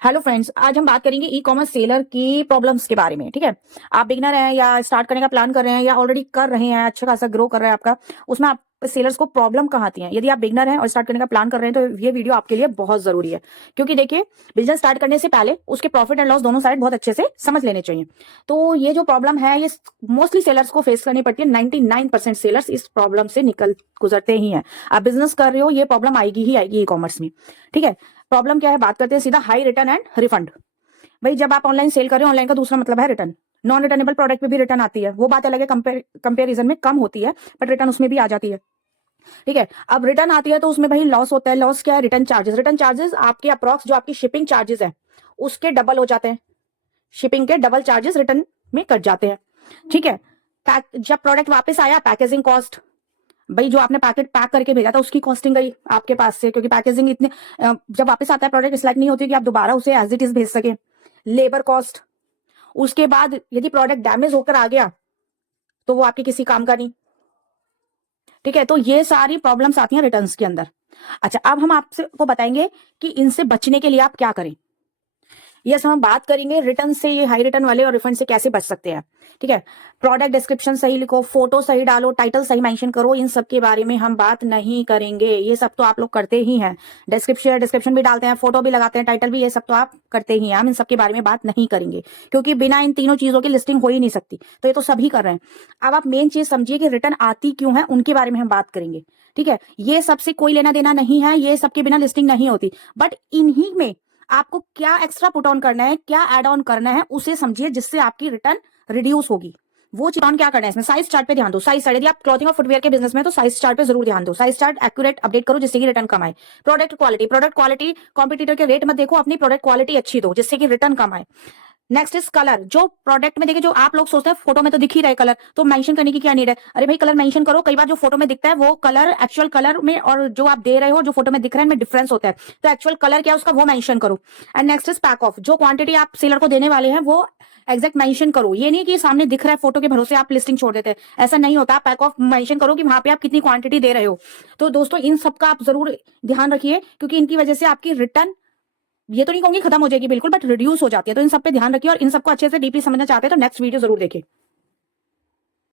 Hello friends, आज हम बात करेंगे ई कॉमर्स सेलर की प्रॉब्लम्स के बारे में। ठीक है, आप बिगनर हैं या स्टार्ट करने का प्लान कर रहे हैं या ऑलरेडी कर रहे हैं, अच्छा खासा ग्रो कर रहा है आपका, उसमें आप सेलर्स को प्रॉब्लम कहाँ आती है। यदि आप बिगनर हैं और स्टार्ट करने का प्लान कर रहे हैं तो ये वीडियो आपके लिए बहुत जरूरी है, क्योंकि देखिए बिजनेस स्टार्ट करने से पहले उसके प्रॉफिट एंड लॉस दोनों साइड बहुत अच्छे से समझ लेने चाहिए। तो ये जो प्रॉब्लम है ये मोस्टली सेलर्स को फेस करनी पड़ती है। 99% सेलर्स इस प्रॉब्लम से निकल गुजरते ही हैं। आप बिजनेस कर रहे हो, ये प्रॉब्लम आएगी ही आएगी ई कॉमर्स में। ठीक है, प्रॉब्लम क्या है, बात करते हैं सीधा, हाई रिटर्न एंड रिफंड। भाई जब आप ऑनलाइन सेल कर रहे हो, ऑनलाइन का दूसरा मतलब है रिटर्न। नॉन रिटर्नेबल प्रोडक्ट पे भी रिटर्न आती है, वो बात अलग है, कंपेरिजन में कम होती है, बट रिटर्न उसमें भी आ जाती है। ठीक है, अब रिटर्न आती है तो उसमें भाई लॉस होता है। लॉस क्या है? Return charges. रिटर्न चार्जेस आपके अप्रॉक्स जो आपकी शिपिंग चार्जेस है उसके डबल हो जाते हैं। शिपिंग के डबल चार्जेस रिटर्न में कट जाते हैं। ठीक है, जब प्रोडक्ट वापस आया, पैकेजिंग कॉस्ट, भाई जो आपने पैकेट पैक करके भेजा था उसकी कॉस्टिंग गई आपके पास से, क्योंकि पैकेजिंग इतने जब वापस आता है प्रोडक्ट इस लाइक नहीं होती कि आप दोबारा उसे एज इट इज भेज सके। लेबर कॉस्ट, उसके बाद यदि प्रोडक्ट डैमेज होकर आ गया तो वो आपके किसी काम का नहीं। ठीक है, तो ये सारी प्रॉब्लम्स आती हैं रिटर्न्स के अंदर। अच्छा, अब हम आपसे को बताएंगे कि इनसे बचने के लिए आप क्या करें। यस, हम बात करेंगे रिटर्न से, ये हाई रिटर्न वाले और रिफंड से कैसे बच सकते हैं। ठीक है, प्रोडक्ट डिस्क्रिप्शन सही लिखो, फोटो सही डालो, टाइटल सही मेंशन करो, इन सब के बारे में हम बात नहीं करेंगे। ये सब तो आप लोग करते ही हैं, डिस्क्रिप्शन भी डालते हैं, फोटो भी लगाते हैं, टाइटल भी, ये सब तो आप करते ही हैं। हम इन सब के बारे में बात नहीं करेंगे, क्योंकि बिना इन तीनों चीजों की लिस्टिंग हो ही नहीं सकती। तो ये तो सभी कर रहे हैं। अब आप मेन चीज समझिए कि रिटर्न आती क्यों है, उनके बारे में हम बात करेंगे। ठीक है, ये सबसे कोई लेना देना नहीं है, ये सबके बिना लिस्टिंग नहीं होती, बट इन्हीं में आपको क्या एक्स्ट्रा पुट ऑन करना है, क्या ऐड ऑन करना है, उसे समझिए, जिससे आपकी रिटर्न रिड्यूस होगी। वो चीज ऑन क्या करना है इसमें, साइज चार्ट पे ध्यान दो। साइज चार्ट, यदि आप क्लॉथिंग और फुटवेयर के बिजनेस में तो साइज चार्ट पे जरूर ध्यान दो। साइज चार्ट एक्यूरेट अपडेट करो, जिससे कि रिटर्न कम आए। प्रोडक्ट क्वालिटी कॉम्पिटिटर के रेट मत देखो, अपनी प्रोडक्ट क्वालिटी अच्छी दो, जिससे कि रिटर्न कम आए। Next is colour. जो प्रोडक्ट में देखिए, जो आप लोग सोचते हैं फोटो में तो दिख ही रहा है कलर, तो मेंशन करने की क्या नीड है। अरे भाई कलर मेंशन करो। कई बार जो फोटो में दिखता है वो कलर एक्चुअल कलर में और जो आप दे रहे हो, जो फोटो में दिख रहा है, इनमें डिफरेंस होता है। तो एक्चुअल कलर क्या है उसका, वो मेंशन करो। And next is pack of. जो क्वांटिटी आप सेलर को देने वाले हैं वो एग्जैक्ट मेंशन करो। ये नहीं कि सामने दिख रहा है फोटो के भरोसे आप लिस्टिंग छोड़ देते हैं, ऐसा नहीं होता। पैक ऑफ मेंशन करो कि वहां पे आप कितनी क्वांटिटी दे रहे हो। तो दोस्तों इन सबका आप जरूर ध्यान रखिए, क्योंकि इनकी वजह से आपकी रिटर्न, ये तो नहीं कहूंगी खत्म हो जाएगी बिल्कुल, बट रिड्यूस हो जाती है। तो इन सब पे ध्यान रखिए, और इन सबको अच्छे से डीपली समझना चाहते हैं तो नेक्स्ट वीडियो जरूर देखिए।